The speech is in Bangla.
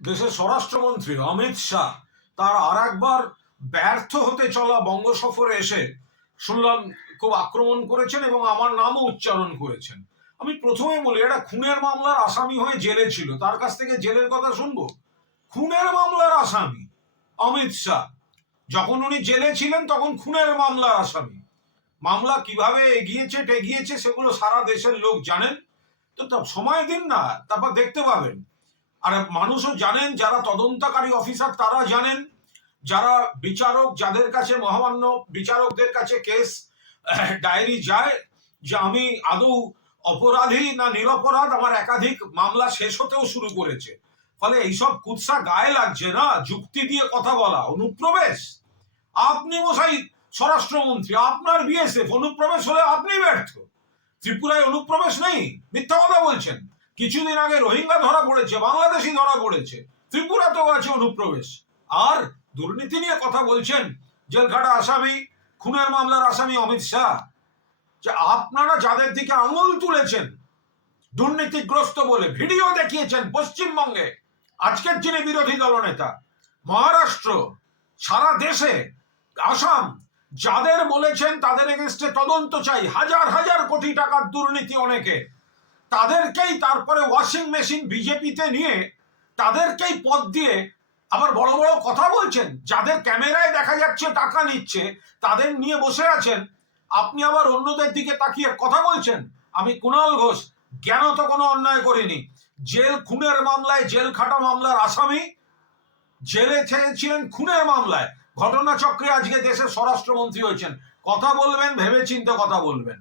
দেশের স্বরাষ্ট্রমন্ত্রী অমিত শাহ তার আর একবার ব্যর্থ হতে চলা বঙ্গ সফরে এসে শুনলাম খুব আক্রমণ করেছেন এবং আমার নামও উচ্চারণ করেছেন। আমি প্রথমে বলি, এটা খুনের মামলার আসামি হয়ে জেলে ছিল, তার কাছ থেকে জেলের কথা শুনবো? খুনের মামলার আসামি অমিত শাহ, যখন উনি জেলে ছিলেন তখন খুনের মামলার আসামি। মামলা কিভাবে এগিয়েছে টেগিয়েছে সেগুলো সারা দেশের লোক জানেন। তো সময় দিন না, তারপর দেখতে পাবেন। আর মানুষও জানেন, যারা তদন্তকারী অফিসার তারা জানেন, যারা বিচারক, যাদের কাছে মহামান্য বিচারকদের কাছে কেস ডায়েরি যায় যে আমি আদৌ অপরাধী না নিরপরাধ, আমার একাধিক মামলা শেষ হতেও শুরু করেছে। ফলে এইসব কুৎসা গায়ে লাগছে না, যুক্তি দিয়ে কথা বলা। অনুপ্রবেশ, আপনি মশাই স্বরাষ্ট্রমন্ত্রী, আপনার বিএসএফ, অনুপ্রবেশ হলে আপনি ব্যর্থ। ত্রিপুরায় অনুপ্রবেশ নেই, মিথ্যা কথা বলছেন। কিছুদিন আগে রোহিঙ্গা ধরা পড়েছে, বাংলাদেশি ধরা পড়েছে, ত্রিপুরাতেও আছে অনুপ্রবেশ। আর দুর্নীতি নিয়ে কথা বলছেন, জেলখাটা আসামি, খুনের মামলার আসামি অমিত শাহ। যে আপনারা যাদের দিকে আঙুল তুলেছেন দুর্নীতিগ্রস্ত বলে, ভিডিও দেখিয়েছেন পশ্চিমবঙ্গে, আজকের যিনি বিরোধী দলনেতা, মহারাষ্ট্র, সারা দেশে, আসাম, যাদের বলেছেন তাদের এগেনস্টে তদন্ত চাই, হাজার হাজার কোটি টাকার দুর্নীতি অনেকে, তাদেরকেই তারপরে ওয়াশিং মেশিন বিজেপিতে নিয়ে তাদেরকেই পদ দিয়ে আবার বড় বড় কথা বলছেন। যাদের ক্যামেরায় দেখা যাচ্ছে টাকা নিচ্ছে, তাদের নিয়ে বসে আছেন, আপনি আবার অন্যদের দিকে তাকিয়ে কথা বলছেন। আমি কুণাল ঘোষ জ্ঞানত কোনো অন্যায় করিনি। জেল খুনের মামলায়, জেল খাটা মামলার আসামি, জেলে ছিলেন খুনের মামলায়, ঘটনাচক্রে আজকে দেশের স্বরাষ্ট্রমন্ত্রী হয়েছেন। কথা বলবেন ভেবে চিন্তে কথা বলবেন।